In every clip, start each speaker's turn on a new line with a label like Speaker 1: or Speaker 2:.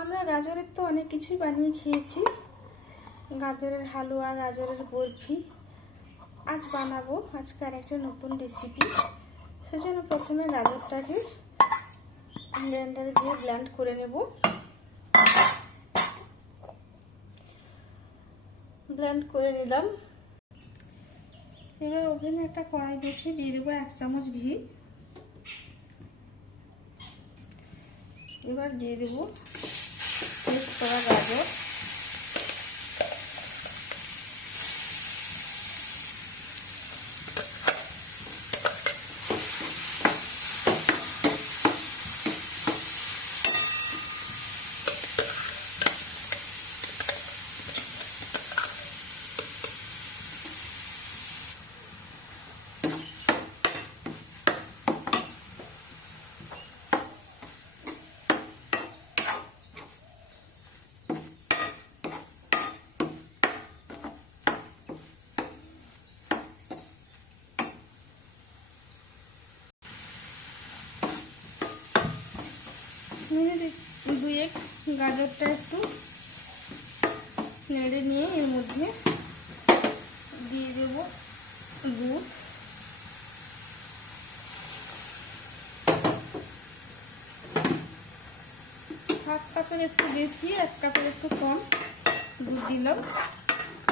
Speaker 1: আমরা গাজরের তো অনেক কিছুই বানিয়ে খেয়েছি। গাজরের হালুয়া, গাজরের বরফি। আজ বানাবো, আজকে আর একটা নতুন রেসিপি সেজন্য প্রথমে গাজরটাকে ব্লেন্ডারে দিয়ে ব্লেন্ড করে নেব। ব্লেন্ড করে নিলাম। এবার ওভেনে একটা কড়াই বসিয়ে দিয়ে দেবো এক চামচ ঘি। এবার দিয়ে দেবো পেস্ট করা গাজর মিনিট দুয়েক গাজরটা একটু নেড়ে নিয়ে এর মধ্যে দিয়ে দেব দুধ হাফ কাপের একটু বেশি, এক কাপের একটু কম দুধ দিলাম।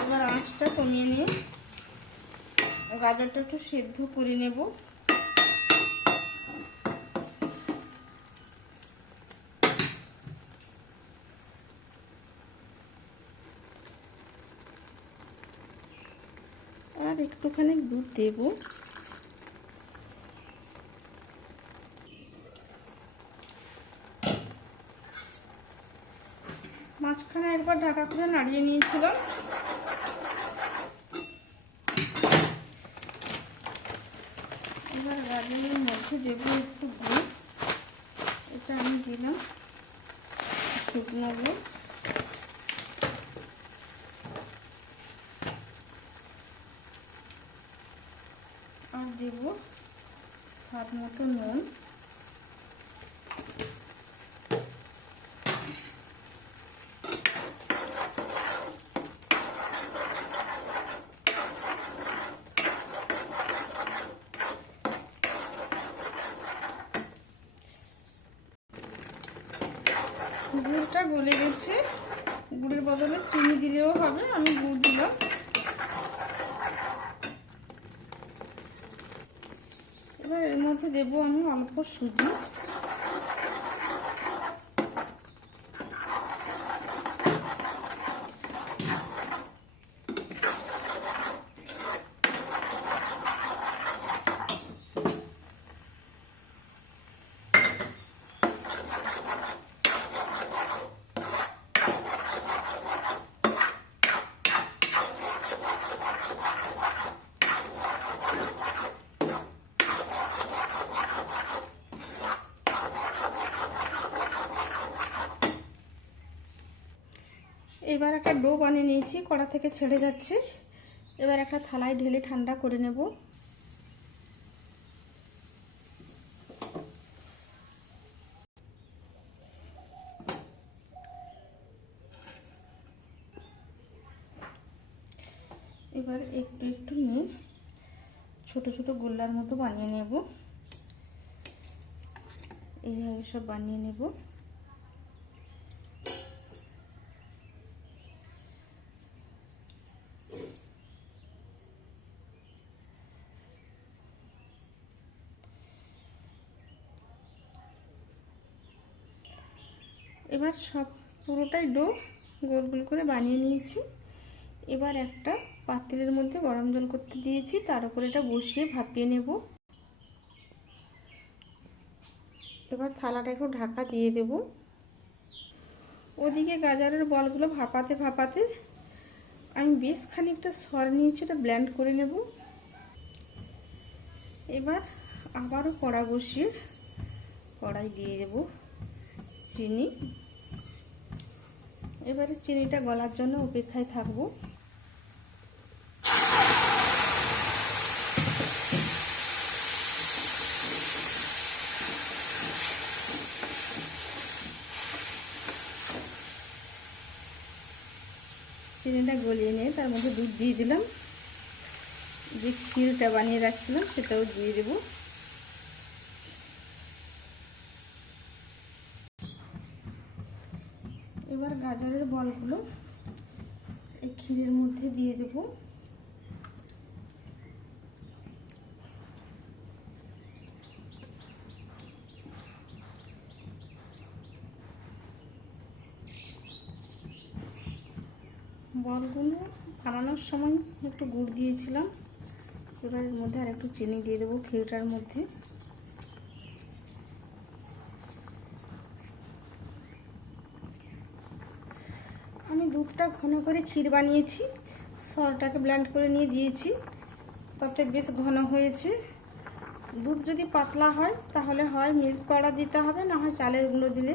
Speaker 1: এবার আঁচটা কমিয়ে নিয়ে গাজরটা একটু সেদ্ধ করে নেব। আর একটুখানি দুধ দেব। মাঝখানে একবার ঢাকা করে নাড়িয়ে নিয়েছিলাম। এবার গাজরের মধ্যে দেবো একটু গুড়। এটা আমি দিলাম শুকনো গুড় আর দেব স্বাদ মতো নুন। গুড়টা গলে গেছে। গুড়ের বদলে চিনি দিলেও হবে আমি গুড় দিলাম। এবার এর মধ্যে দেবো আমি অল্প সুজি এবার একটা ডো বানিয়ে নিয়েছি, কড়া থেকে ছেড়ে যাচ্ছে। এবার একটা থালায় ঢেলে ঠান্ডা করে নেব। এবার একটু একটু নিয়ে ছোট ছোট গোল্লার মতো বানিয়ে নেব। এইভাবে সব বানিয়ে নেব। এবার সব পুরোটাই ডো, গোল গোল করে বানিয়ে নিয়েছি। এবার একটা পাত্রের মধ্যে গরম জল করতে দিয়েছি, তার উপরে এটা বসিয়ে ভাপিয়ে নেব। এবার থালাটা একটু ঢাকা দিয়ে দেব। ওদিকে গাজরের বলগুলো ভাপাতে ভাপাতে আমি বেশ খানিকটা সর নিয়েছি ওটা ব্ল্যান্ড করে নেব। এবার আবারও কড়া বসিয়ে কড়াই দিয়ে দেব চিনি। এবারে চিনিটা গলার জন্য অপেক্ষায় থাকব। চিনিটা গলিয়ে নিয়ে তার মধ্যে দুধ দিয়ে দিলাম। যে ক্ষীরটা বানিয়ে রাখছিলাম সেটাও দিয়ে দেবো। এবার গাজরের বলগুলো এই ক্ষীরের মধ্যে দিয়ে দেব। বলগুলো বানানোর সময় একটু গুড় দিয়েছিলাম। এবার এর মধ্যে আর একটু চিনি দিয়ে দেবো ক্ষীরটার মধ্যে আমি দুধটা ঘন করে ক্ষীর বানিয়েছি। সরটাকে ব্ল্যান্ড করে নিয়ে দিয়েছি। তাতে বেশ ঘন হয়েছে। দুধ যদি পাতলা হয়, তাহলে হয় মিল্ক পাউডার দিতে হবে, না হয় চালের গুঁড়ো দিলে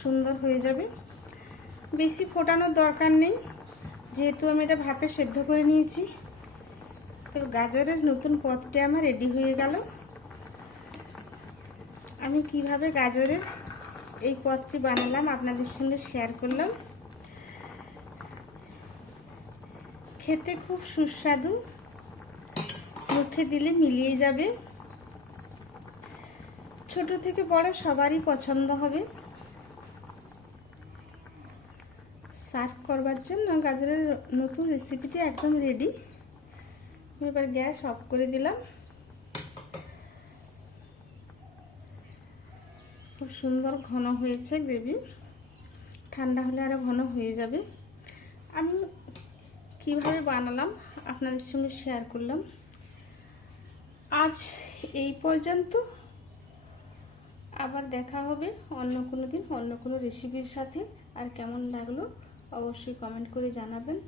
Speaker 1: সুন্দর হয়ে যাবে। বেশি ফোটানোর দরকার নেই। যেহেতু আমি এটা ভাপে সেদ্ধ করে নিয়েছি, তো গাজরের নতুন পথটি আমার রেডি হয়ে গেল। আমি কীভাবে গাজরের এই পথটি বানালাম আপনাদের সঙ্গে শেয়ার করলাম। খেতে খুব সুস্বাদু। মুখে দিলে মিলিয়ে যাবে। ছোট থেকে বড় সবারই পছন্দ হবে। সার্ভ করবার জন্য গাজরের নতুন রেসিপিটি একদম রেডি আমি এবার গ্যাস অফ করে দিলাম। খুব সুন্দর ঘন হয়েছে গ্রেভি। ঠান্ডা হলে আরও ঘন হয়ে যাবে। আমি কীভাবে বানালাম আপনাদের সঙ্গে শেয়ার করলাম। আজ এই পর্যন্ত। আবার দেখা হবে অন্য কোনো দিন, অন্য কোনো রেসিপির সাথে। আর কেমন লাগল অবশ্যই কমেন্ট করে জানাবেন।